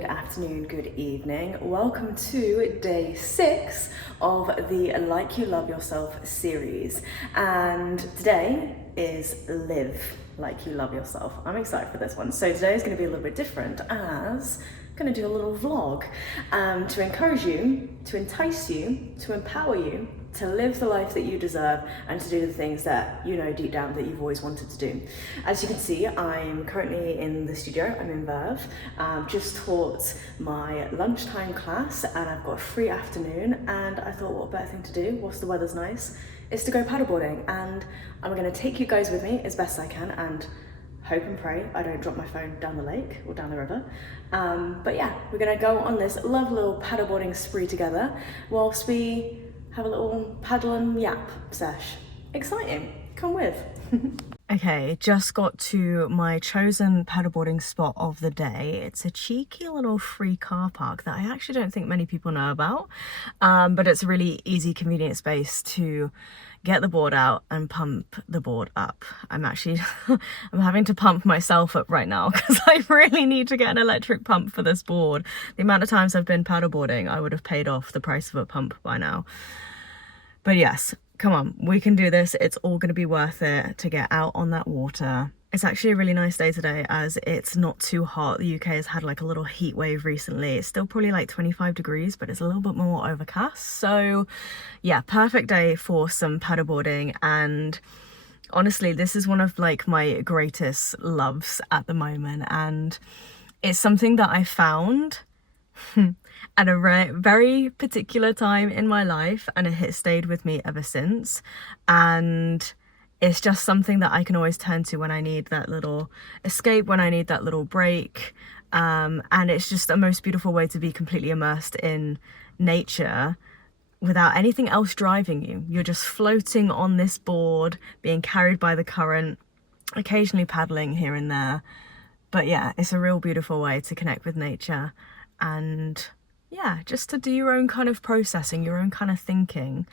good afternoon, good evening. Welcome to day 6 of the Like You Love Yourself series. And today is Live Like You Love Yourself. I'm excited for this one. So today is going to be a little bit different as I'm going to do a little vlog to encourage you, to entice you, to empower you, to live the life that you deserve and to do the things that you know deep down that you've always wanted to do. As you can see, I'm currently in the studio. I'm in Verve. Just taught my lunchtime class and I've got a free afternoon, and I thought what better thing to do whilst the weather's nice is to go paddleboarding, and I'm going to take you guys with me as best I can and hope and pray I don't drop my phone down the lake or down the river. But yeah, we're going to go on this lovely little paddleboarding spree together whilst we have a little paddle and yap sesh. Exciting, come with. Okay, just got to my chosen paddleboarding spot of the day. It's a cheeky little free car park that I actually don't think many people know about, but it's a really easy, convenient space to get the board out and pump the board up. I'm having to pump myself up right now because I really need to get an electric pump for this board. The amount of times I've been paddleboarding, I would have paid off the price of a pump by now. But yes, come on, we can do this. It's all going to be worth it to get out on that water. It's actually a really nice day today as it's not too hot. The UK has had like a little heat wave recently. It's still probably like 25 degrees, but it's a little bit more overcast. So yeah, perfect day for some paddleboarding. And honestly, this is one of like my greatest loves at the moment. And it's something that I found at a very particular time in my life, and it has stayed with me ever since. And it's just something that I can always turn to when I need that little escape, when I need that little break. And it's just the most beautiful way to be completely immersed in nature without anything else driving you. You're just floating on this board, being carried by the current, occasionally paddling here and there. But yeah, it's a real beautiful way to connect with nature and yeah, just to do your own kind of processing, your own kind of thinking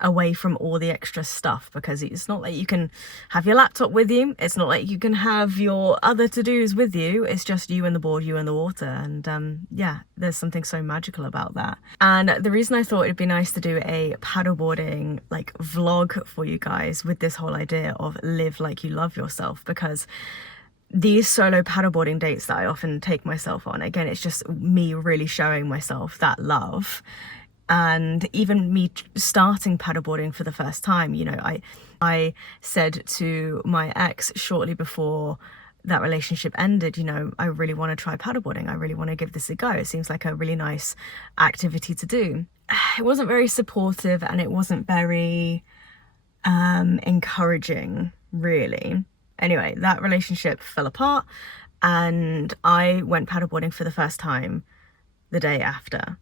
away from all the extra stuff, because it's not like you can have your laptop with you, it's not like you can have your other to-dos with you, it's just you and the board, you and the water. And yeah, there's something so magical about that. And the reason I thought it'd be nice to do a paddleboarding like vlog for you guys with this whole idea of live like you love yourself, because these solo paddleboarding dates that I often take myself on, again, it's just me really showing myself that love. And even me starting paddleboarding for the first time, you know, I said to my ex shortly before that relationship ended, you know, I really want to try paddleboarding. I really want to give this a go. It seems like a really nice activity to do. It wasn't very supportive and it wasn't very encouraging, really. Anyway, that relationship fell apart and I went paddleboarding for the first time the day after.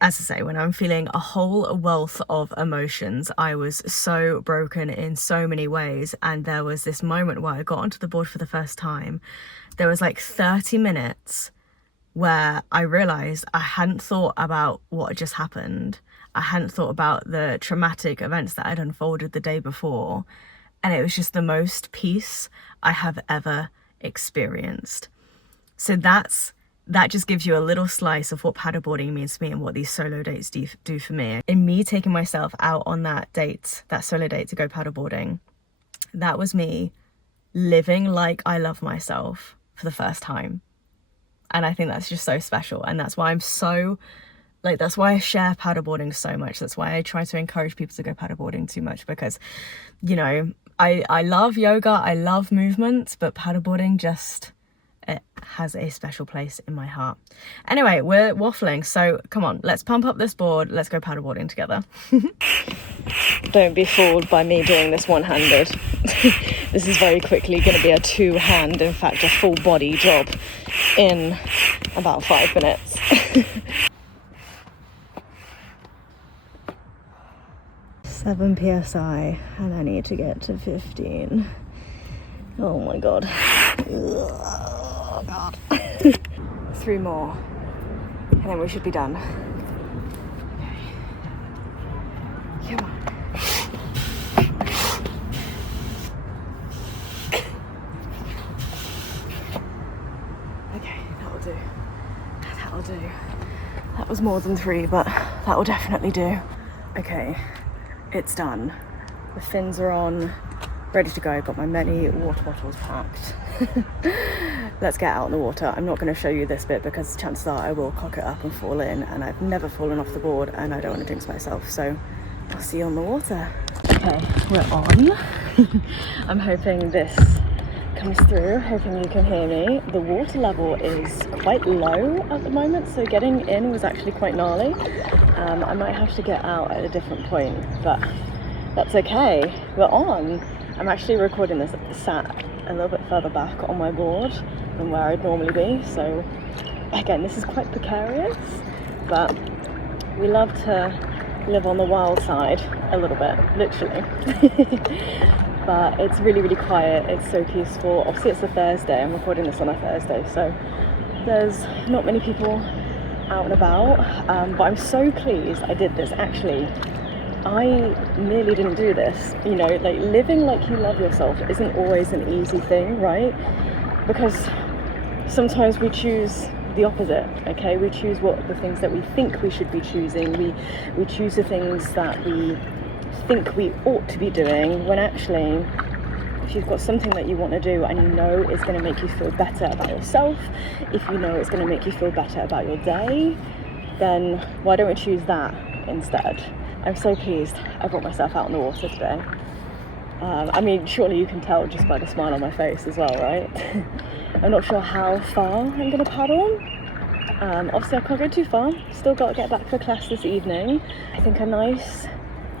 As I say, when I'm feeling a whole wealth of emotions, I was so broken in so many ways. And there was this moment where I got onto the board for the first time. There was like 30 minutes where I realized I hadn't thought about what had just happened. I hadn't thought about the traumatic events that had unfolded the day before. And it was just the most peace I have ever experienced. So that just gives you a little slice of what paddleboarding means to me and what these solo dates do for me. In me taking myself out on that date, that solo date to go paddleboarding, that was me living like I love myself for the first time. And I think that's just so special. And that's why I'm so, like, that's why I share paddleboarding so much. That's why I try to encourage people to go paddleboarding too much, because, you know, I love yoga, I love movement, but paddleboarding just, it has a special place in my heart. Anyway, we're waffling, so come on, let's pump up this board, let's go paddleboarding together. Don't be fooled by me doing this one-handed. This is very quickly going to be a two-hand, in fact a full body job in about 5 minutes. 7 psi and I need to get to 15. Oh my god. Oh god. 3 more and then we should be done. Okay. Come on. Okay, that'll do. more than 3, but that will definitely do. Okay, it's done. The fins are on, ready to go. Got my many water bottles packed. Let's get out in the water. I'm not going to show you this bit because chances are I will cock it up and fall in, and I've never fallen off the board and I don't want to jinx myself, so I'll see you on the water. Okay, we're on. I'm hoping this comes through, hoping you can hear me. The water level is quite low at the moment, so getting in was actually quite gnarly. I might have to get out at a different point, but that's okay. We're on. I'm actually recording this sat a little bit further back on my board than where I'd normally be, so again, this is quite precarious, but we love to live on the wild side a little bit, literally. But it's really, really quiet. It's so peaceful. Obviously it's a Thursday. I'm recording this on a Thursday, so there's not many people out and about, but I'm so pleased I did this. Actually, I nearly didn't do this. You know, like, living like you love yourself isn't always an easy thing, right? Because sometimes we choose the opposite, okay? We choose the things that we think we should be choosing. We choose the things that we think we ought to be doing, when actually, if you've got something that you want to do and you know it's going to make you feel better about yourself, if you know it's going to make you feel better about your day, then why don't we choose that instead? I'm so pleased I brought myself out on the water today. I mean, surely you can tell just by the smile on my face as well, right? I'm not sure how far I'm going to paddle. Obviously I can't go too far, still got to get back for class this evening. I think a nice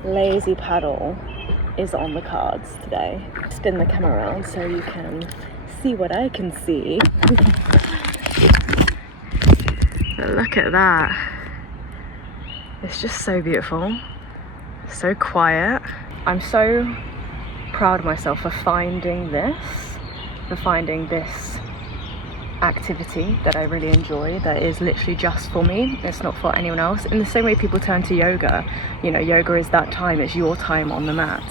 lazy paddle is on the cards today. Spin the camera around so you can see what I can see. But look at that. It's just so beautiful, so quiet. I'm so proud of myself for finding this activity that I really enjoy, that is literally just for me. It's not for anyone else. In the same way people turn to yoga, you know, yoga is that time, it's your time on the mat.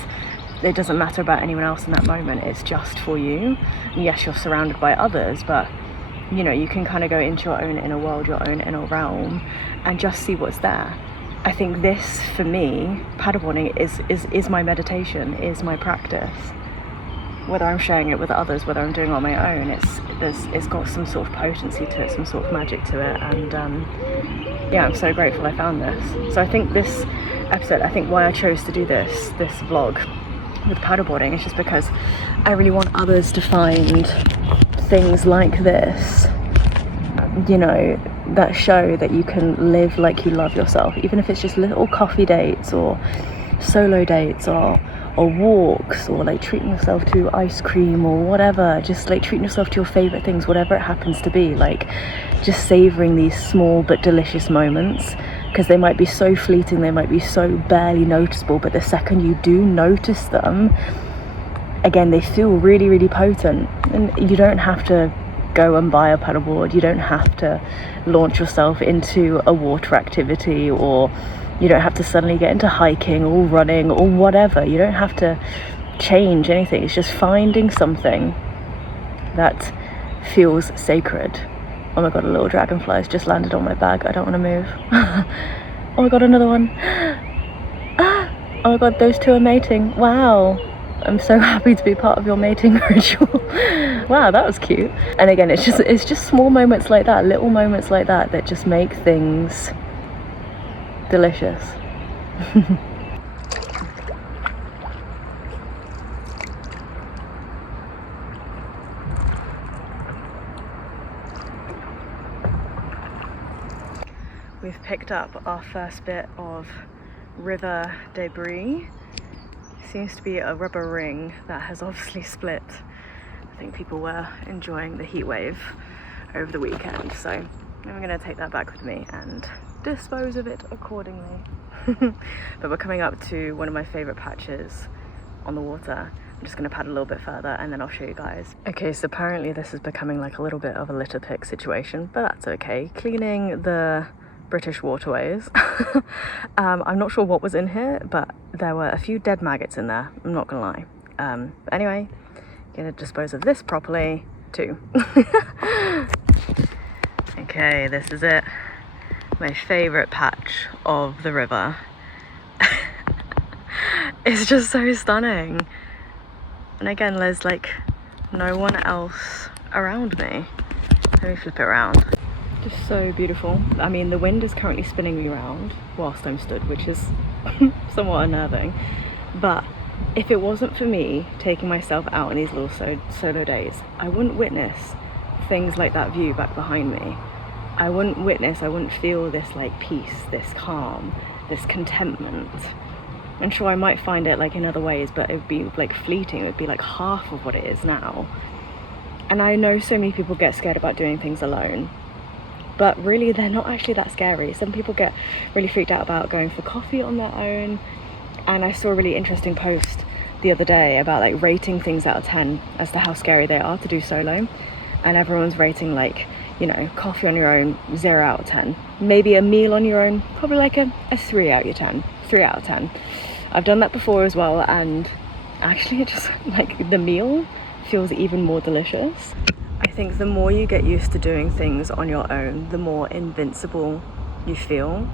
It doesn't matter about anyone else in that moment, it's just for you. And yes, you're surrounded by others, but you know, you can kind of go into your own inner world, your own inner realm, and just see what's there. I think this, for me, paddleboarding is my meditation, is my practice. Whether I'm sharing it with others, whether I'm doing it on my own, it's got some sort of potency to it, some sort of magic to it, and yeah, I'm so grateful I found this. So I think this episode, I think why I chose to do this vlog with paddleboarding is just because I really want others to find things like this, you know, that show that you can live like you love yourself, even if it's just little coffee dates or solo dates or walks, or like treating yourself to ice cream or whatever, just like treating yourself to your favorite things, whatever it happens to be, like just savoring these small but delicious moments, because they might be so fleeting, they might be so barely noticeable, but the second you do notice them, again, they feel really, really potent. And you don't have to go and buy a paddleboard, you don't have to launch yourself into a water activity, or you don't have to suddenly get into hiking or running or whatever. You don't have to change anything. It's just finding something that feels sacred. Oh my god, a little dragonfly has just landed on my bag. I don't want to move. Oh my god, another one. Oh my god, those two are mating. Wow. I'm so happy to be part of your mating ritual. Wow, that was cute. And again, it's just small moments like that, little moments like that, that just make things delicious. We've picked up our first bit of river debris. Seems to be a rubber ring that has obviously split. I think people were enjoying the heat wave over the weekend, so I'm going to take that back with me and dispose of it accordingly. But we're coming up to one of my favorite patches on the water. I'm just going to paddle a little bit further and then I'll show you guys. Okay, so apparently this is becoming like a little bit of a litter pick situation, but that's okay. Cleaning the British waterways. I'm not sure what was in here, but there were a few dead maggots in there, I'm not gonna lie. But anyway, gonna dispose of this properly too. Okay, this is it. my favourite patch of the river. It's just so stunning. And again, there's like no one else around me. Let me flip it around. Just so beautiful. I mean, the wind is currently spinning me around whilst I'm stood, which is somewhat unnerving. But if it wasn't for me taking myself out on these little solo days, I wouldn't witness things like that view back behind me. I wouldn't feel this like peace, this calm, this contentment. I'm sure I might find it like in other ways, but it would be like fleeting. It would be like half of what it is now. And I know so many people get scared about doing things alone, but really they're not actually that scary. Some people get really freaked out about going for coffee on their own. And I saw a really interesting post the other day about like rating things out of 10 as to how scary they are to do solo. And everyone's rating like, you know, coffee on your own, 0 out of 10. Maybe a meal on your own, probably like a 3 out of 10. 3 out of 10. I've done that before as well, and actually it just like the meal feels even more delicious. I think the more you get used to doing things on your own, the more invincible you feel.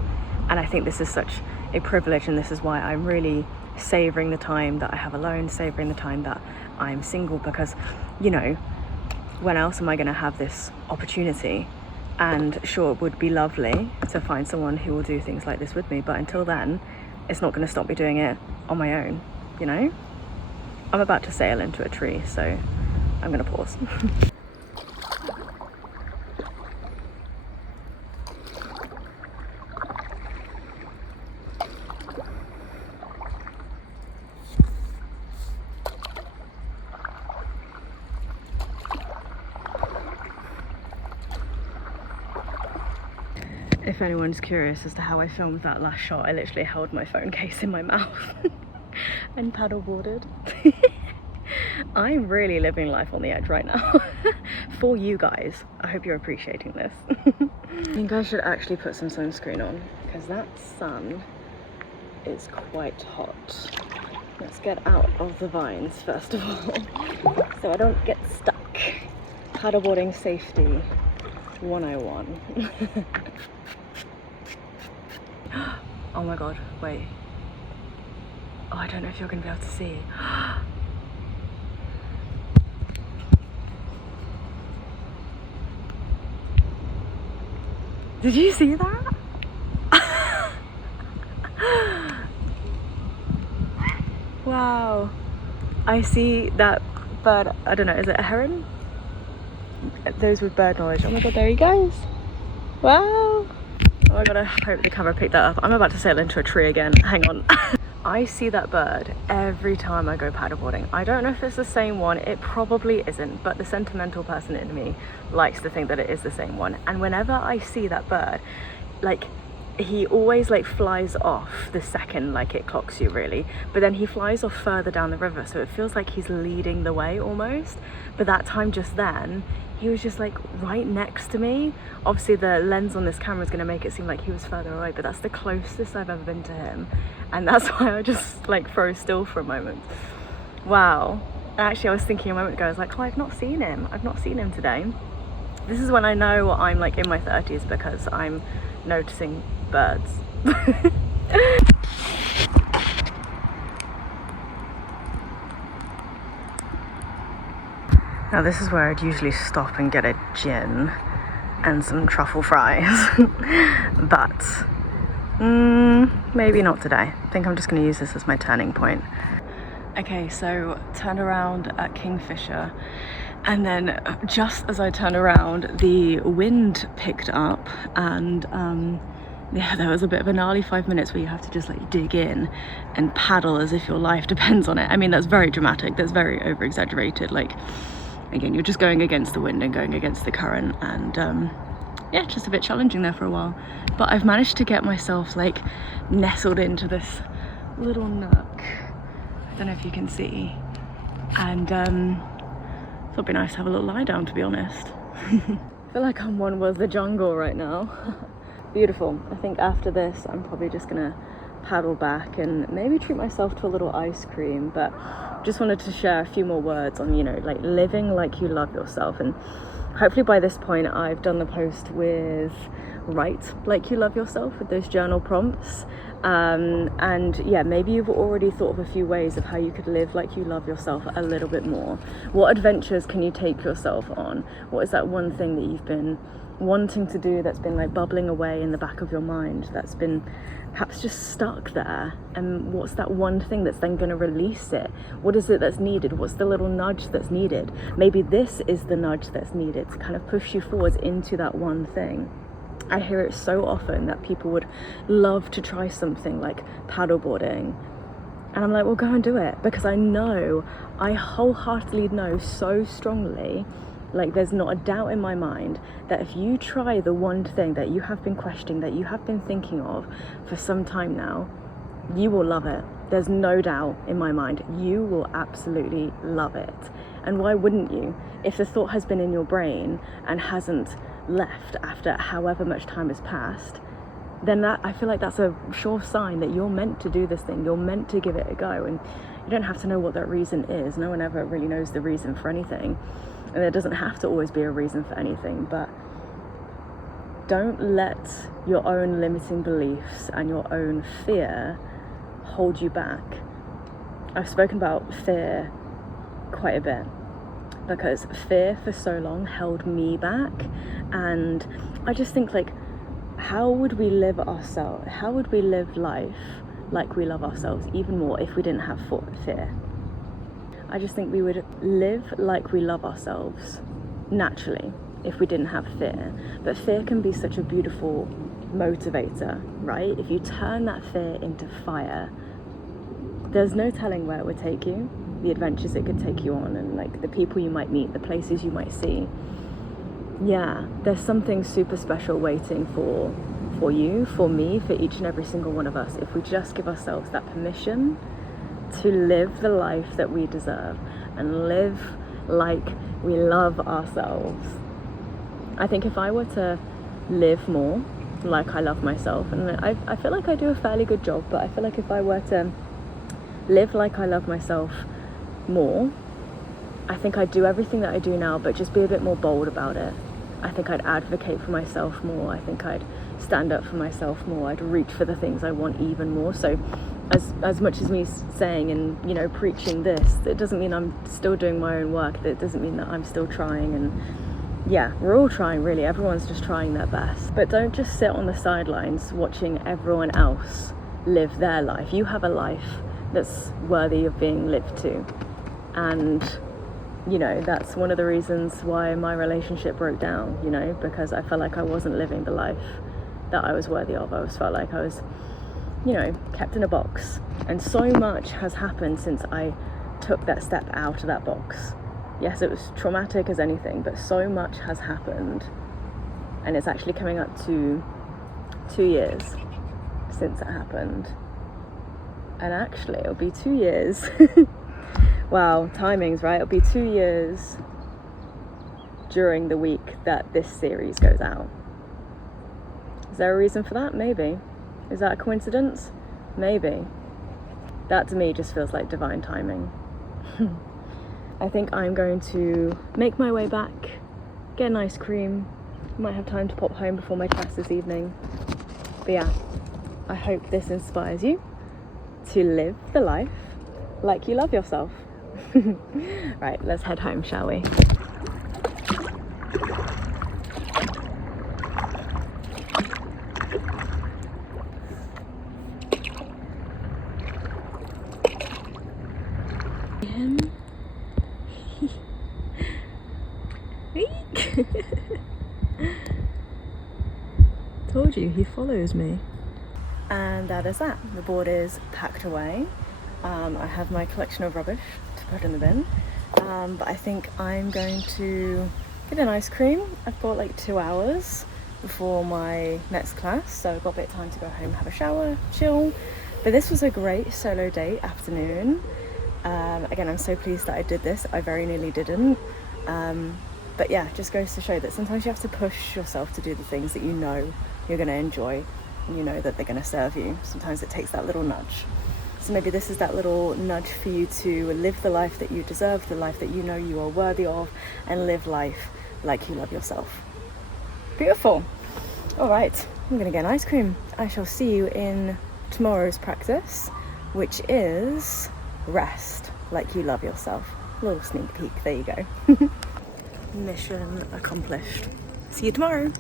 And I think this is such a privilege, and this is why I'm really savouring the time that I have alone, savouring the time that I'm single, because, you know, when else am I going to have this opportunity? And sure, it would be lovely to find someone who will do things like this with me, but until then, it's not going to stop me doing it on my own, you know? I'm about to sail into a tree, so I'm going to pause. If anyone's curious as to how I filmed that last shot, I literally held my phone case in my mouth and paddleboarded. I'm really living life on the edge right now. For you guys. I hope you're appreciating this. I think I should actually put some sunscreen on, because that sun is quite hot. Let's get out of the vines first of all, so I don't get stuck. Paddleboarding safety 101. Oh my god, wait. Oh, I don't know if you're gonna be able to see. Did you see that? Wow. I see that bird. I don't know, is it a heron? Those with bird knowledge. Oh my god, there he goes. Wow. Oh my god, I hope the camera picked that up. I'm about to sail into a tree again. Hang on. I see that bird every time I go paddleboarding. I don't know if it's the same one. It probably isn't, but the sentimental person in me likes to think that it is the same one. And whenever I see that bird, like, he always like flies off the second like it clocks you, really, but then he flies off further down the river, so it feels like he's leading the way almost. But that time just then, he was just like right next to me. Obviously the lens on this camera is going to make it seem like he was further away, but that's the closest I've ever been to him, and that's why I just like froze still for a moment. Wow. And actually I was thinking a moment ago, I was like, oh, I've not seen him today. This is when I know I'm like in my 30s, because I'm noticing birds. Now this is where I'd usually stop and get a gin and some truffle fries, but maybe not today. I think I'm just going to use this as my turning point. Okay, so turned around at Kingfisher, and then just as I turned around, the wind picked up, and yeah, there was a bit of a gnarly 5 minutes where you have to just like dig in and paddle as if your life depends on it. I mean, that's very dramatic, that's very over exaggerated. Like, again, you're just going against the wind and going against the current, and yeah, just a bit challenging there for a while. But I've managed to get myself like nestled into this little nook. I don't know if you can see, and thought it'd be nice to have a little lie down, to be honest. I feel like I'm one with the jungle right now. Beautiful. I think after this I'm probably just gonna paddle back and maybe treat myself to a little ice cream, but just wanted to share a few more words on, you know, like living like you love yourself. And hopefully by this point I've done the post with write like you love yourself with those journal prompts. And yeah, maybe you've already thought of a few ways of how you could live like you love yourself a little bit more. What adventures can you take yourself on? What is that one thing that you've been wanting to do that's been like bubbling away in the back of your mind, that's been perhaps just stuck there? And what's that one thing that's then going to release it? What is it that's needed? What's the little nudge that's needed? Maybe this is the nudge that's needed to kind of push you forwards into that one thing. I hear it so often that people would love to try something like paddleboarding, and I'm like, well, go and do it, because I wholeheartedly know so strongly, like there's not a doubt in my mind, that if you try the one thing that you have been questioning, that you have been thinking of for some time now, you will love it. There's no doubt in my mind, you will absolutely love it. And why wouldn't you? If the thought has been in your brain and hasn't left after however much time has passed, then that, I feel like that's a sure sign that you're meant to do this thing, you're meant to give it a go. And you don't have to know what that reason is. No one ever really knows the reason for anything, and there doesn't have to always be a reason for anything. But don't let your own limiting beliefs and your own fear hold you back. I've spoken about fear quite a bit, because fear for so long held me back. And I just think, like, how would we live life like we love ourselves even more if we didn't have fear? I just think we would live like we love ourselves naturally if we didn't have fear. But fear can be such a beautiful motivator, right? If you turn that fear into fire, there's no telling where it would take you, the adventures it could take you on, and like the people you might meet, the places you might see. Yeah, there's something super special waiting for you, for me, for each and every single one of us, if we just give ourselves that permission to live the life that we deserve and live like we love ourselves. I think if I were to live more like I love myself, and I feel like I do a fairly good job, but I feel like if I were to live like I love myself more, I think I'd do everything that I do now, but just be a bit more bold about it. I think I'd advocate for myself more. I think I'd stand up for myself more. I'd reach for the things I want even more. So as much as me saying and, you know, preaching this, it doesn't mean I'm still doing my own work. It doesn't mean that I'm still trying. And yeah, we're all trying, really. Everyone's just trying their best. But don't just sit on the sidelines watching everyone else live their life. You have a life that's worthy of being lived to. And you know, that's one of the reasons why my relationship broke down, you know, because I felt like I wasn't living the life that I was worthy of. I always felt like I was, you know, kept in a box. And so much has happened since I took that step out of that box. Yes, it was traumatic as anything, but so much has happened. And it's actually coming up to 2 years since it happened. And actually, it'll be 2 years. Wow, timings, right? It'll be 2 years during the week that this series goes out. Is there a reason for that? Maybe. Is that a coincidence? Maybe. That to me just feels like divine timing. I think I'm going to make my way back, get an ice cream. Might have time to pop home before my class this evening. But yeah, I hope this inspires you to live the life like you love yourself. Right, let's head home, shall we? Told you, he follows me. And that is that. The board is packed away. I have my collection of rubbish to put in the bin, but I think I'm going to get an ice cream. I've got like 2 hours before my next class, so I've got a bit of time to go home, have a shower, chill. But this was a great solo date afternoon. Again, I'm so pleased that I did this. I very nearly didn't. But yeah, just goes to show that sometimes you have to push yourself to do the things that you know you're going to enjoy and you know that they're going to serve you. Sometimes it takes that little nudge. So maybe this is that little nudge for you to live the life that you deserve, the life that you know you are worthy of, and live life like you love yourself. Beautiful. All right, I'm gonna get an ice cream. I shall see you in tomorrow's practice, which is rest like you love yourself. A little sneak peek, there you go. Mission accomplished. See you tomorrow.